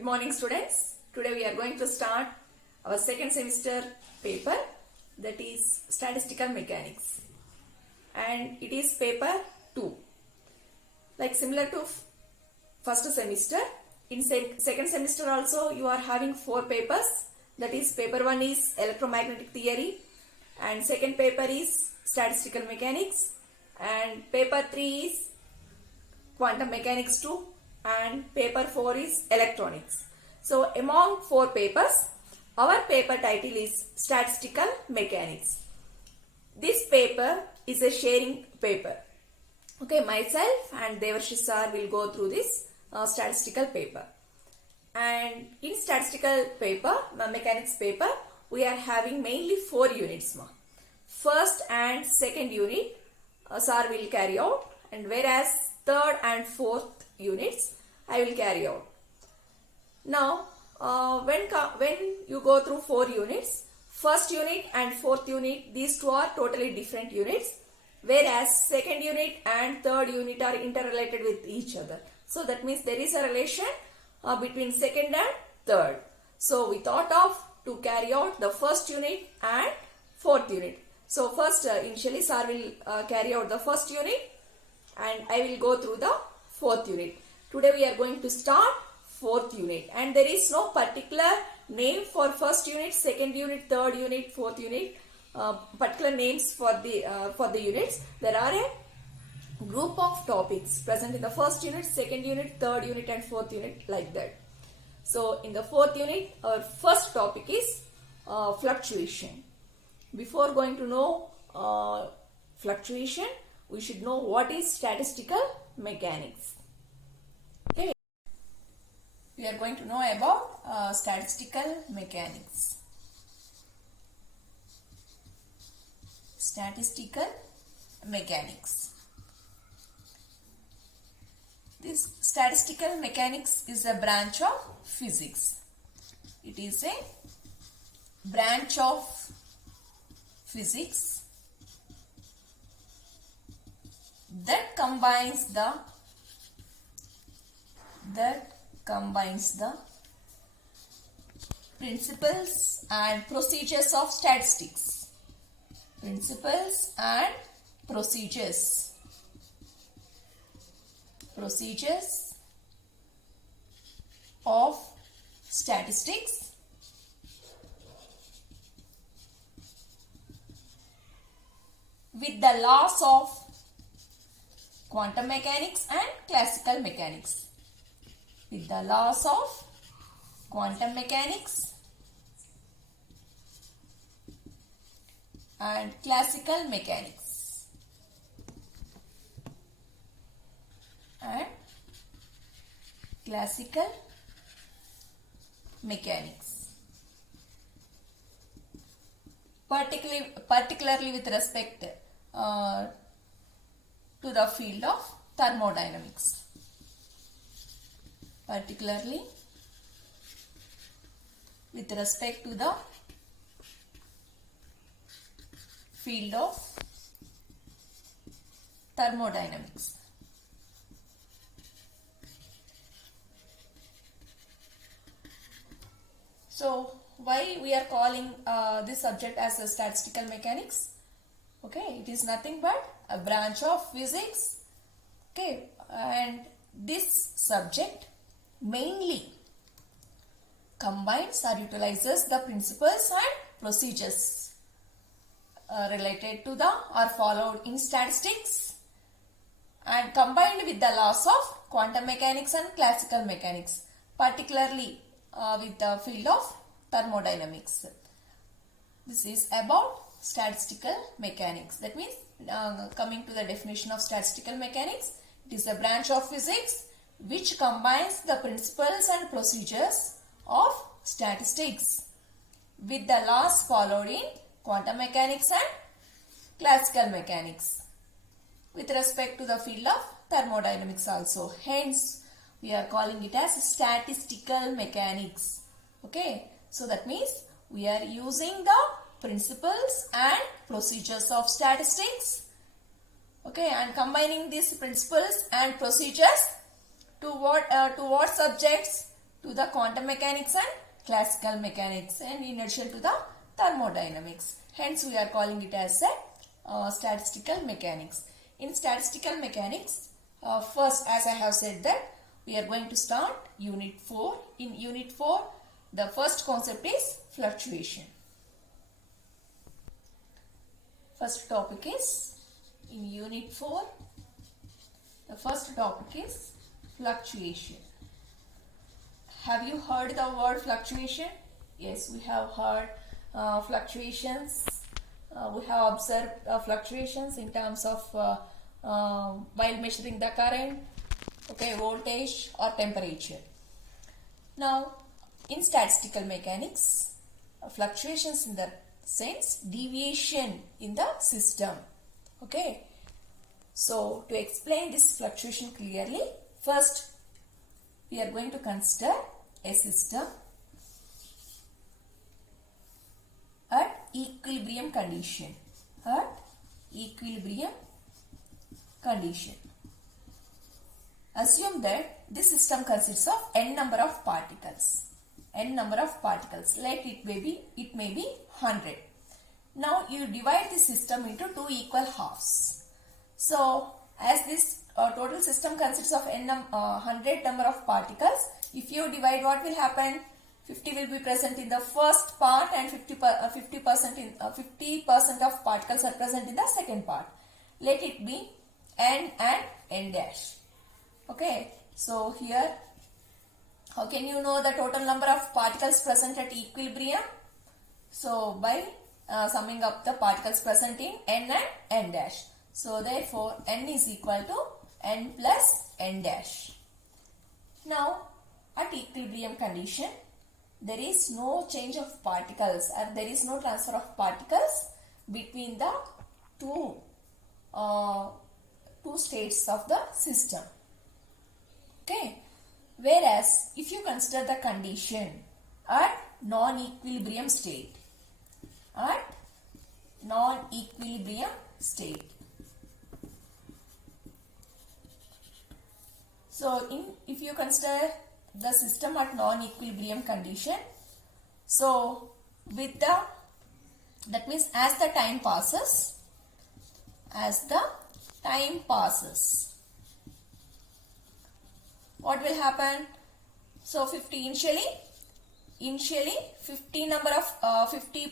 Good morning, students. Today we are going to start our second semester paper, that is statistical mechanics, and it is paper 2. Like similar to first semester, in second semester also you are having 4 papers. That is, paper 1 is electromagnetic theory, and second paper is statistical mechanics, and paper 3 is quantum mechanics 2, and paper 4 is electronics. So among 4 papers, our paper title is statistical mechanics. This paper is a sharing paper. Okay, myself and Devarshi sir will go through this statistical paper. And in statistical paper, mechanics paper, we are having mainly 4 units. First and second unit, sir will carry out, and whereas third and fourth units I will carry out. Now, when you go through 4 units, first unit and fourth unit, these two are totally different units, whereas second unit and third unit are interrelated with each other. So that means there is a relation between second and third. So we thought of to carry out the first unit and fourth unit. So first, initially sir will carry out the first unit, and I will go through the fourth unit. Today we are going to start fourth unit, and there is no particular name for first unit, second unit, third unit, fourth unit, particular names for the units. There are a group of topics present in the first unit, second unit, third unit and fourth unit, like that. So in the fourth unit, our first topic is fluctuation. Before going to know fluctuation, we should know what is statistical mechanics. Okay, we are going to know about statistical mechanics. Statistical mechanics. This statistical mechanics is a branch of physics. It is a branch of physics that combines the principles and procedures of statistics. Principles and procedures of statistics with the laws of quantum mechanics and classical mechanics. With the laws of quantum mechanics and classical mechanics. And classical mechanics. Particularly with respect to the field of thermodynamics. Particularly with respect to the field of thermodynamics. So why we are calling this subject as a statistical mechanics? Okay, it is nothing but a branch of physics. Okay, and this subject mainly combines or utilizes the principles and procedures related to the or followed in statistics, and combined with the laws of quantum mechanics and classical mechanics, particularly with the field of thermodynamics. This is about statistical mechanics. That means, coming to the definition of statistical mechanics, it is a branch of physics which combines the principles and procedures of statistics with the laws followed in quantum mechanics and classical mechanics with respect to the field of thermodynamics also. Hence, we are calling it as statistical mechanics. Okay, so that means we are using the principles and procedures of statistics. Okay, and combining these principles and procedures to what subjects? to the quantum mechanics and classical mechanics, and inertial to the thermodynamics. Hence, we are calling it as a statistical mechanics. In statistical mechanics, first, as I have said that we are going to start Unit 4. In Unit 4, the first concept is fluctuation. First topic is, in Unit 4, the first topic is fluctuation. Have you heard the word fluctuation? Yes, we have heard fluctuations. We have observed fluctuations in terms of while measuring the current, okay, voltage or temperature. Now, in statistical mechanics, fluctuations in the sense deviation in the system. Okay. So, to explain this fluctuation clearly, first we are going to consider a system at equilibrium condition. At equilibrium condition. Assume that this system consists of n number of particles. N number of particles, like it may be 100. Now you divide the system into two equal halves. So as this total system consists of 100 number of particles, if you divide, what will happen? 50 will be present in the first part and 50% of particles are present in the second part. Let it be n and n dash. Okay, so here, how can you know the total number of particles present at equilibrium? So by summing up the particles present in n and n dash. So therefore n is equal to n plus n dash. Now at equilibrium condition, there is no change of particles, or there is no transfer of particles between the two states of the system. Okay. Whereas if you consider the condition at non-equilibrium state, so if you consider the system at non-equilibrium condition, so with that means as the time passes, what will happen? So 50 initially 50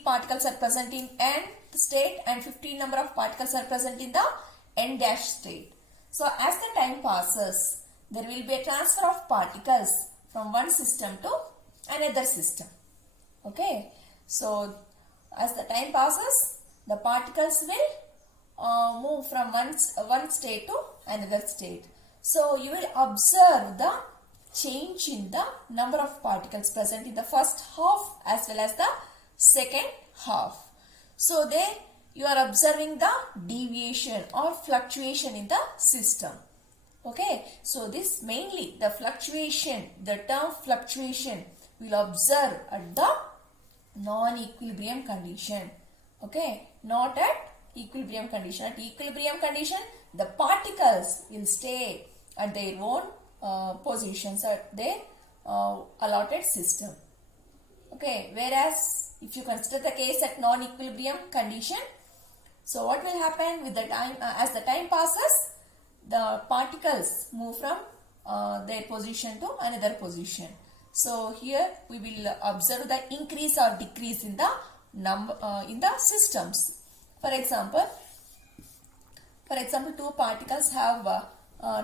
particles are present in n state and 50 number of particles are present in the n dash state. So as the time passes, there will be a transfer of particles from one system to another system. Okay. So as the time passes, the particles will move from one state to another state. So you will observe the change in the number of particles present in the first half as well as the second half. So there you are observing the deviation or fluctuation in the system. Okay, so this mainly the term fluctuation will observe at the non-equilibrium condition. Okay, not at equilibrium condition. At equilibrium condition, the particles will stay at their own positions at their allotted system. Okay, whereas if you consider the case at non-equilibrium condition, so what will happen with the time? As the time passes, the particles move from their position to another position. So here we will observe the increase or decrease in the in the systems. For example, two particles have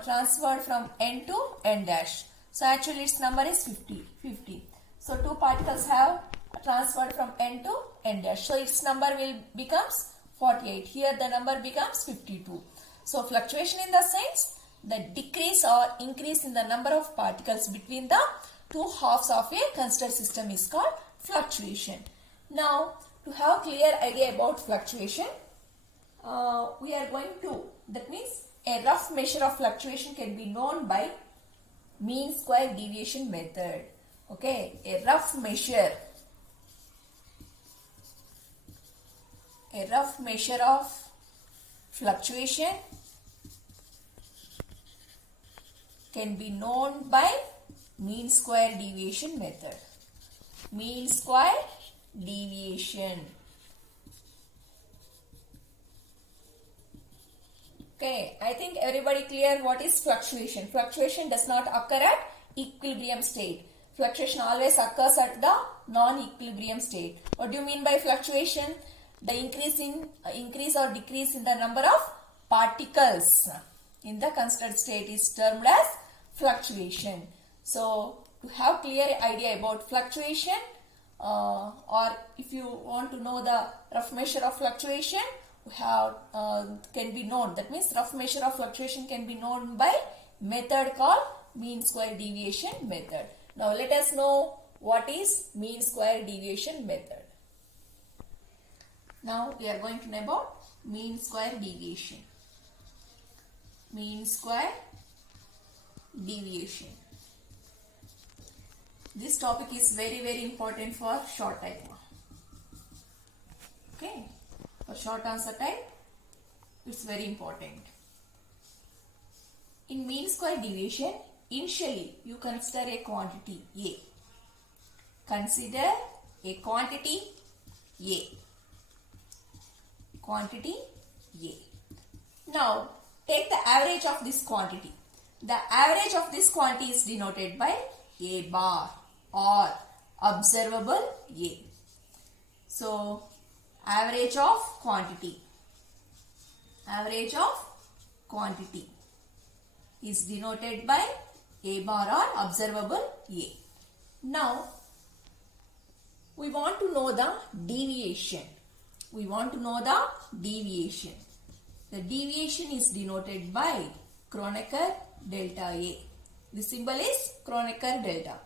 transferred from n to n dash. So actually its number is 50. So two particles have transferred from n to n dash. So its number will becomes 48. Here the number becomes 52. So fluctuation in the sense the decrease or increase in the number of particles between the two halves of a considered system is called fluctuation. Now to have clear idea about fluctuation, we are going to, that means a rough measure of fluctuation can be known by mean square deviation method. Okay, a rough measure of fluctuation can be known by mean square deviation method. Mean square deviation. Okay, I think everybody clear what is fluctuation. Fluctuation does not occur at equilibrium state. Fluctuation always occurs at the non-equilibrium state. What do you mean by fluctuation? The increase or decrease in the number of particles in the considered state is termed as fluctuation. So, to have clear idea about fluctuation, or if you want to know the rough measure of fluctuation, can be known. That means rough measure of fluctuation can be known by method called mean square deviation method. Now let us know what is mean square deviation method. Now we are going to know about mean square deviation. Mean square deviation. This topic is very important for short type. Okay. For short answer type, it's very important. In mean square deviation, initially you consider a quantity A. Consider a quantity A. Quantity A. Now, take the average of this quantity. The average of this quantity is denoted by A bar or observable A. So, average of quantity is denoted by A bar or observable A. Now, we want to know the deviation. The deviation is denoted by Kronecker delta A. The symbol is Kronecker delta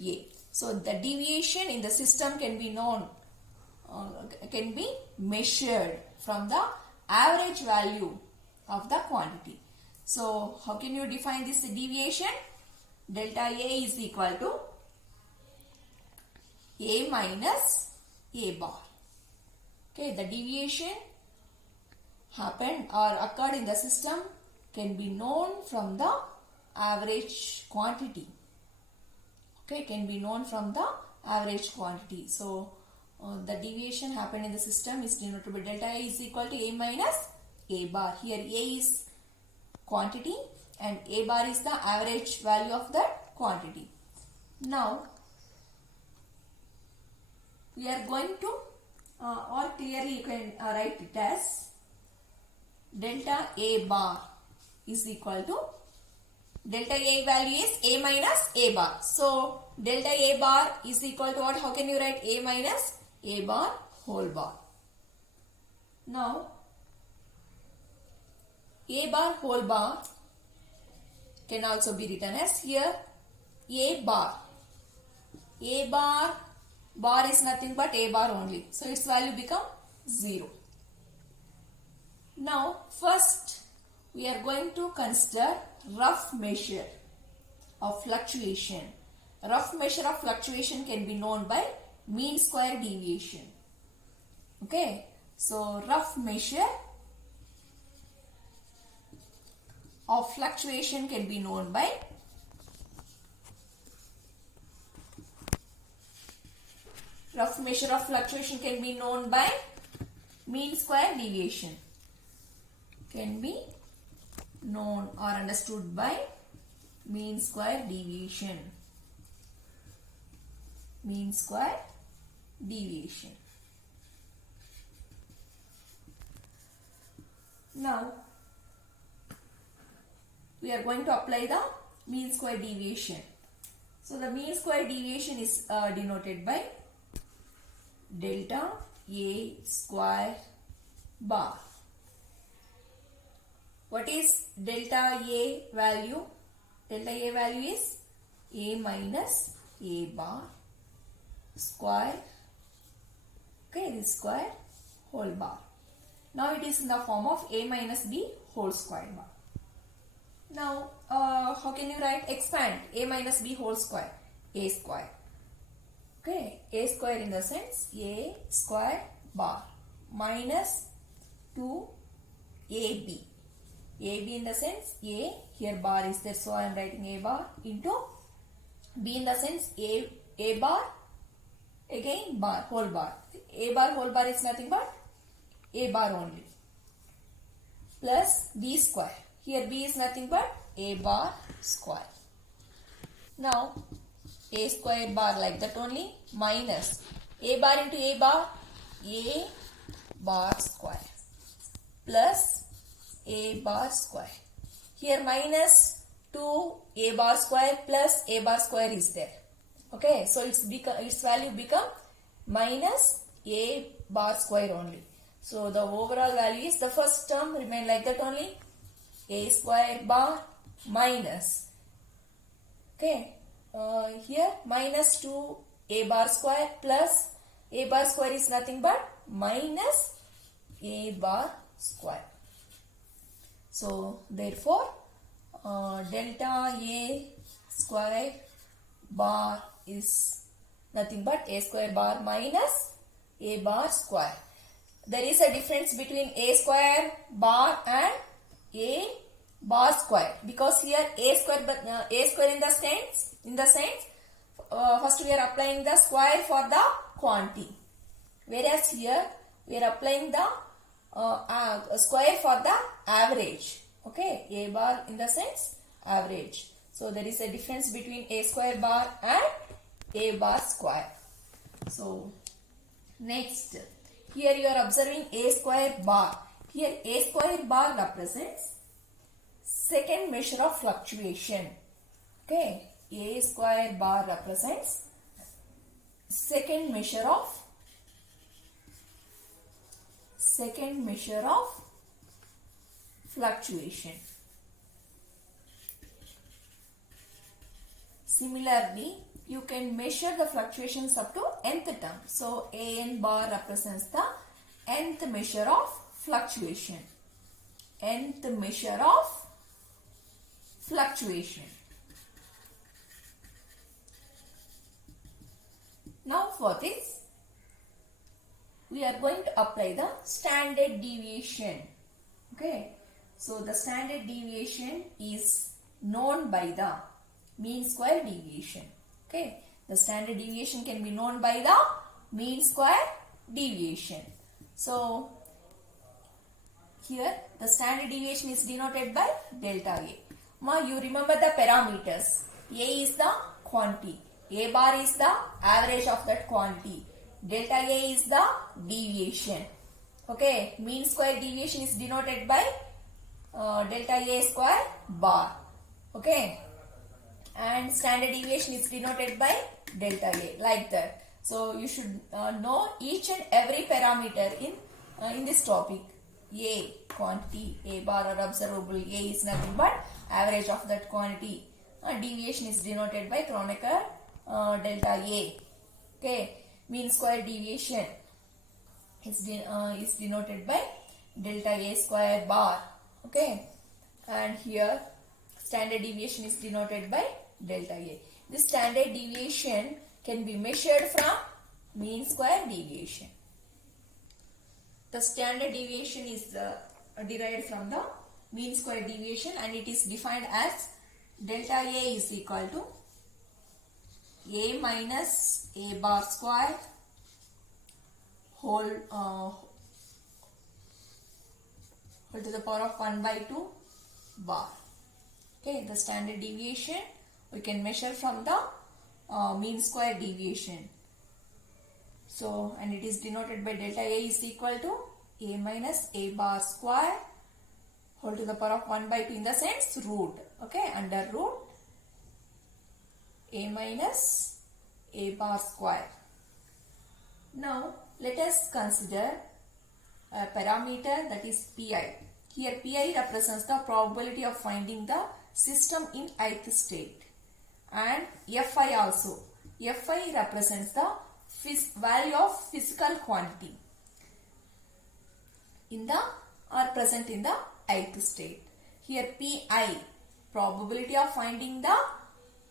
A. So, the deviation in the system can be known, can be measured from the average value of the quantity. So, how can you define this deviation? Delta A is equal to A minus A bar. Okay, the deviation happened or occurred in the system can be known from the average quantity. Okay, can be known from the average quantity. So, the deviation happened in the system is denoted by delta A is equal to A minus A bar. Here A is quantity and A bar is the average value of that quantity. Now, we are going to, or clearly you can write it as delta A bar is equal to, delta A value is A minus A bar. So, delta A bar is equal to what? How can you write A minus A bar whole bar? Now, A bar whole bar can also be written as here A bar. A bar is nothing but A bar only. So, its value become 0. Now, first we are going to consider rough measure of fluctuation. Rough measure of fluctuation can be known by mean square deviation. Okay. So, rough measure of fluctuation can be known by mean square deviation. Can be known or understood by mean square deviation. Mean square deviation. Now, we are going to apply the mean square deviation. So, the mean square deviation is denoted by delta A square bar. What is delta A value? Delta A value is A minus A bar square. Okay, this square whole bar. Now it is in the form of A minus B whole square bar. Now, how can you write expand A minus B whole square? A square. Okay, A square in the sense A square bar minus 2AB. AB in the sense A, here bar is there, so I am writing A bar into B in the sense A bar, again bar, whole bar. A bar whole bar is nothing but A bar only, plus B square. Here B is nothing but A bar square. Now A square bar like that only, minus A bar into A bar square, plus A bar square. Here minus 2 A bar square plus A bar square is there. Okay, so its value become minus A bar square only. So the overall value is, the first term remain like that only, A square bar minus, okay, here minus 2 A bar square plus A bar square is nothing but minus A bar square. So therefore delta A square bar is nothing but A square bar minus A bar square. There is a difference between A square bar and A bar square, because here A square in the sense first we are applying the square for the quantity, whereas here we are applying the square for the average. Okay, A bar in the sense average. So there is a difference between A square bar and A bar square. So next, here you are observing A square bar. Here A square bar represents second measure of fluctuation. Okay, A square bar represents second measure of fluctuation. Similarly, you can measure the fluctuations up to nth term. So An bar represents the nth measure of fluctuation. Nth measure of fluctuation. Now for this, we are going to apply the standard deviation. Okay, so the standard deviation is known by the mean square deviation. Okay, the standard deviation can be known by the mean square deviation. So here the standard deviation is denoted by delta A. Now you remember the parameters. A is the quantity, A bar is the average of that quantity, delta A is the deviation. Okay, mean square deviation is denoted by delta A square bar. Okay, and standard deviation is denoted by delta A, like that. So you should know each and every parameter in this topic. A quantity, A bar or observable, A is nothing but average of that quantity. Deviation is denoted by Kronecker delta A. Okay, mean square deviation is denoted by delta A square bar. Okay, and here standard deviation is denoted by delta A. This standard deviation can be measured from mean square deviation. The standard deviation is derived from the mean square deviation, and it is defined as delta A is equal to A minus A bar square whole to the power of 1 by 2 bar. Okay, the standard deviation we can measure from the mean square deviation. So, and it is denoted by delta A is equal to A minus A bar square whole to the power of 1 by 2 in the sense root. Okay, under root A minus A bar square. Now, let us consider a parameter, that is Pi. Here Pi represents the probability of finding the system in ith state, and Fi also. Fi represents the value of physical quantity in the or present in the ith state. Here Pi, probability of finding the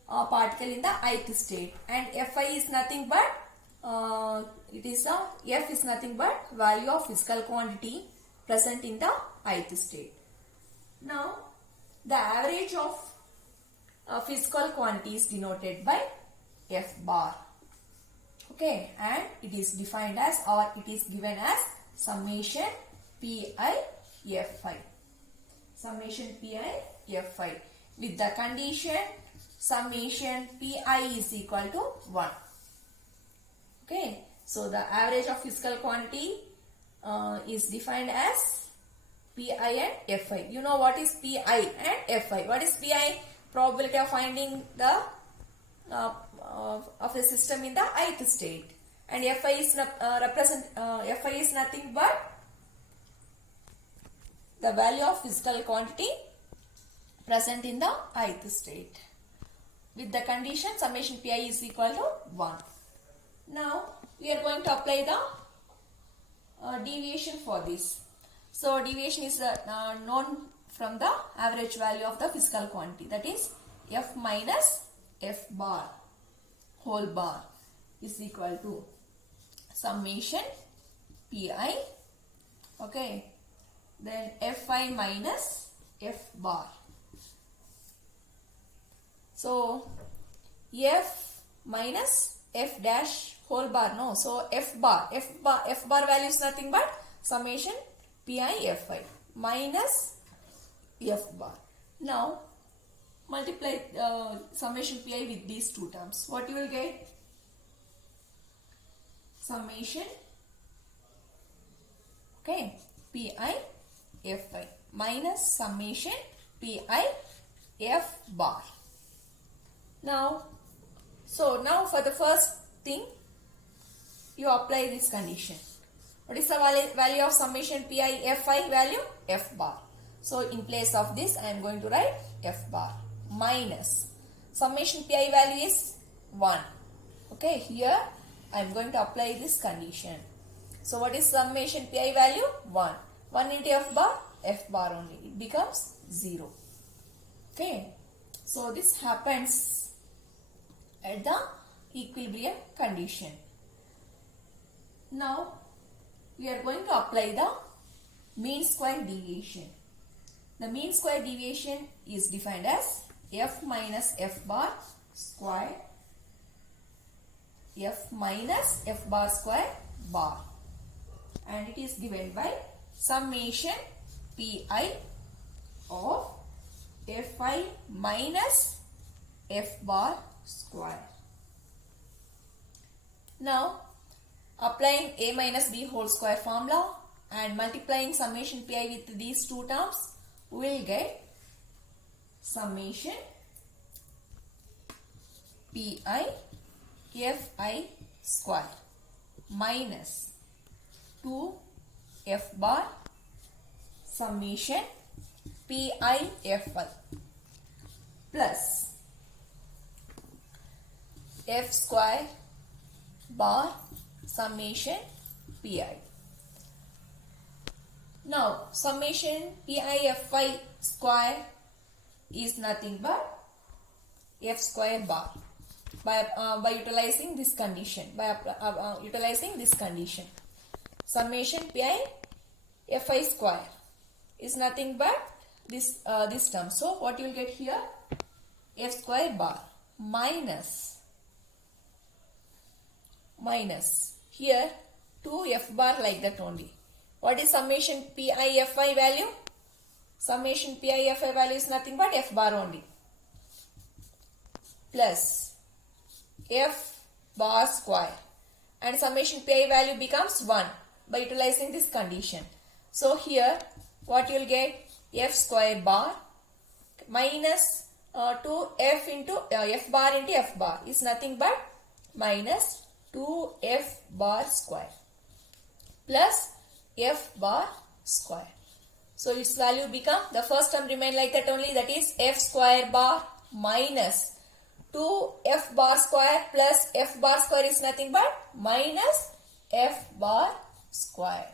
particle in the ith state, and Fi is nothing but F is nothing but value of physical quantity present in the ith state. Now the average of physical quantity is denoted by F bar. Okay, and it is defined as, or it is given as summation Pi Fi. Summation Pi Fi with the condition summation Pi is equal to 1. Okay, so the average of physical quantity is defined as Pi and Fi. You know what is Pi and Fi? What is Pi? Probability of finding the of a system in the ith state, and Fi is Fi is nothing but the value of physical quantity present in the ith state with the condition summation Pi is equal to 1. Now we are going to apply the deviation for this. So deviation is known from the average value of the physical quantity, that is F minus F bar whole bar is equal to summation Pi, okay, then Fi minus F bar. So F minus F dash whole bar, no, so F bar value is nothing but summation Pi Fi minus F bar. Now multiply summation Pi with these two terms. What you will get? Summation, okay, Pi Fi minus summation Pi F bar. Now, so now for the first thing, you apply this condition. What is the value of summation Pi Fi value? F bar. So in place of this, I am going to write F bar minus summation Pi value is 1. Okay, here I am going to apply this condition. So what is summation Pi value? 1. 1 into F bar only. It becomes 0. Okay, so this happens at the equilibrium condition. Now we are going to apply the mean square deviation. The mean square deviation is defined as F minus F bar square, F minus F bar square bar, and it is given by summation Pi of Fi minus F bar square. Now applying A minus B whole square formula and multiplying summation Pi with these two terms, we will get summation Pi Fi square minus 2 F bar summation Pi Fi plus F square bar summation Pi. Now summation Pi Fi square is nothing but F square bar by utilizing this condition, summation Pi Fi square is nothing but this term. So what you will get here? F square bar minus here 2 F bar like that only. What is summation Pi Fi value? Summation Pi Fi value is nothing but F bar only plus F bar square, and summation Pi value becomes 1 by utilizing this condition. So here what you will get? F square bar minus 2 F into F bar into F bar is nothing but minus 2 F bar square plus F bar square. So its value become, the first term remain like that only, that is F square bar minus 2 F bar square plus F bar square is nothing but minus F bar square.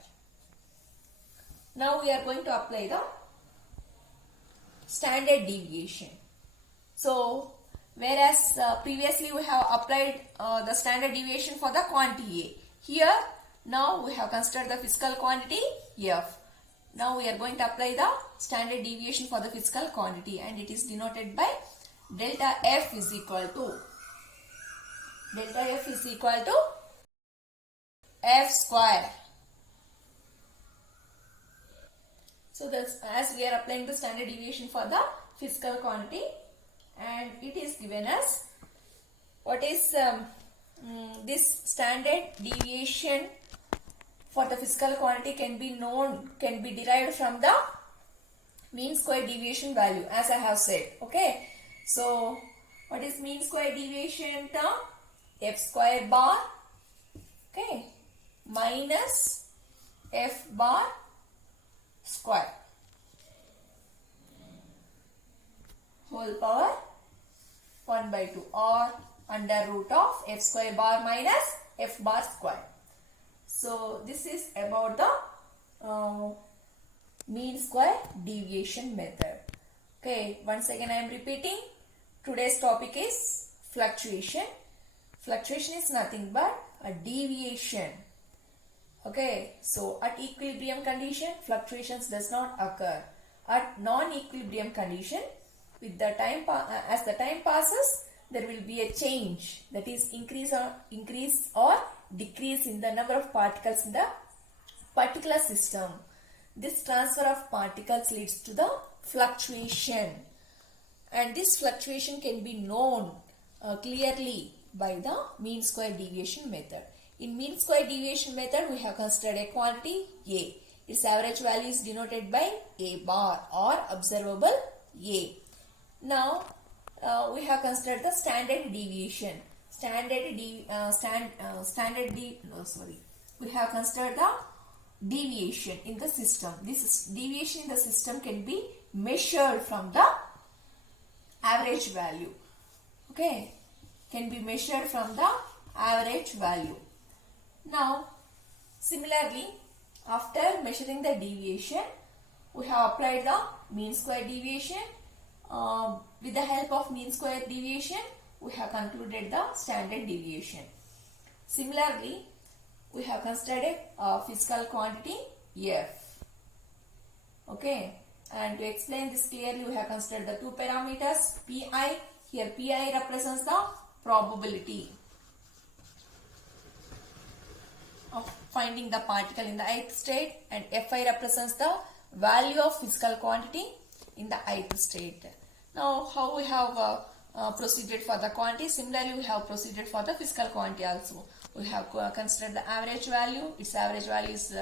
Now we are going to apply the standard deviation. So whereas previously we have applied the standard deviation for the quantity A, here now we have considered the physical quantity F. Now we are going to apply the standard deviation for the physical quantity, and it is denoted by delta F is equal to Delta F is equal to F square. So that's as we are applying the standard deviation for the physical quantity, and it is given as what is this standard deviation for the physical quantity can be derived from the mean square deviation value, as I have said. Okay, so what is mean square deviation term? F square bar, okay, minus F bar square whole power 1 by 2, or under root of F square bar minus F bar square. So this is about the mean square deviation method. Okay, once again I am repeating, today's topic is fluctuation. Fluctuation is nothing but a deviation. Okay, so at equilibrium condition, fluctuations does not occur. At non-equilibrium condition, with the time as the time passes, there will be a change, that is increase or decrease in the number of particles in the particular system. This transfer of particles leads to the fluctuation, and this fluctuation can be known clearly by the mean square deviation method. In mean square deviation method, we have considered a quantity A. Its average value is denoted by A bar, or observable A. Now we have considered the standard deviation. We have considered the deviation in the system. This deviation in the system can be measured from the average value. Okay, can be measured from the average value. Now, similarly, after measuring the deviation, we have applied the mean square deviation. With the help of mean square deviation, we have concluded the standard deviation. Similarly, we have considered a physical quantity F. Okay, and to explain this clearly, we have considered the two parameters Pi. Here Pi represents the probability of finding the particle in the ith state, and Fi represents the value of physical quantity in the ith state. Now, how we have proceeded for the quantity? Similarly, we have proceeded for the physical quantity also. We have considered the average value. Its average value is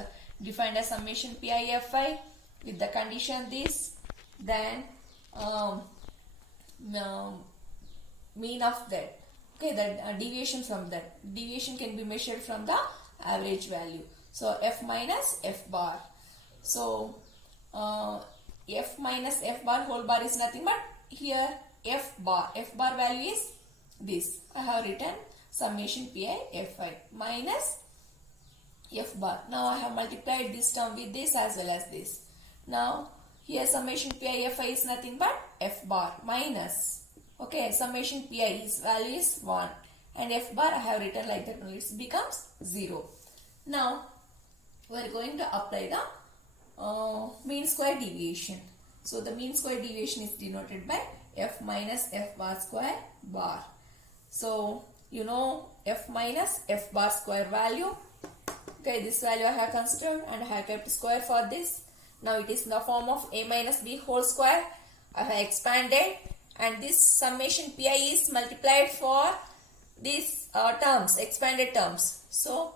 defined as summation Pi Fi with the condition this, then mean of that. Okay, the deviation from that. Deviation can be measured from the average value. So F minus F bar. So F minus F bar whole bar is nothing but here F bar. F bar value is this. I have written summation Pi Fi minus F bar. Now I have multiplied this term with this as well as this. Now here summation Pi Fi is nothing but F bar minus. Okay, summation Pi is value is 1, and F bar I have written like that only. It becomes 0. Now we are going to apply the mean square deviation. So the mean square deviation is denoted by F minus F bar square bar. So you know F minus F bar square value. Okay, this value I have considered and I have kept square for this. Now it is in the form of A minus B whole square. I have expanded, and this summation Pi is multiplied for these terms, expanded terms. So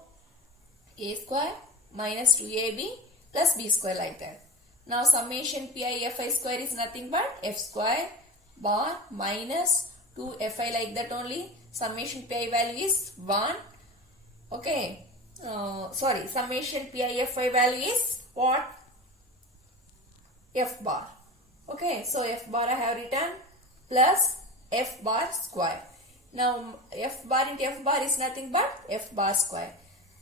A square minus 2AB plus B square, like that. Now summation Pi Fi square is nothing but F square bar minus 2Fi, like that only. Summation Pi value is 1. Okay. Summation Pi Fi value is what? F bar. Okay. So F bar I have written plus F bar square. Now F bar into F bar is nothing but F bar square.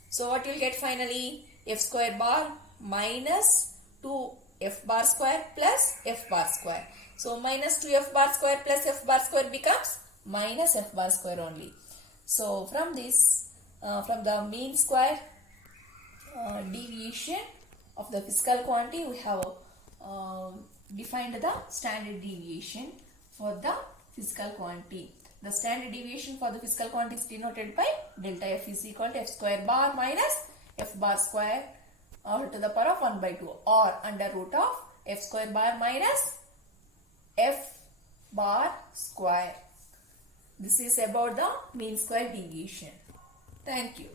So what you will get finally? F square bar minus 2F bar square plus F bar square. So minus 2F bar square plus F bar square becomes minus F bar square only. So from this, from the mean square deviation of the physical quantity, we have defined the standard deviation for the physical quantity. The standard deviation for the physical quantity is denoted by delta F is equal to F square bar minus F bar square all to the power of 1 by 2 or under root of F square bar minus F bar square. This is about the mean square deviation. Thank you.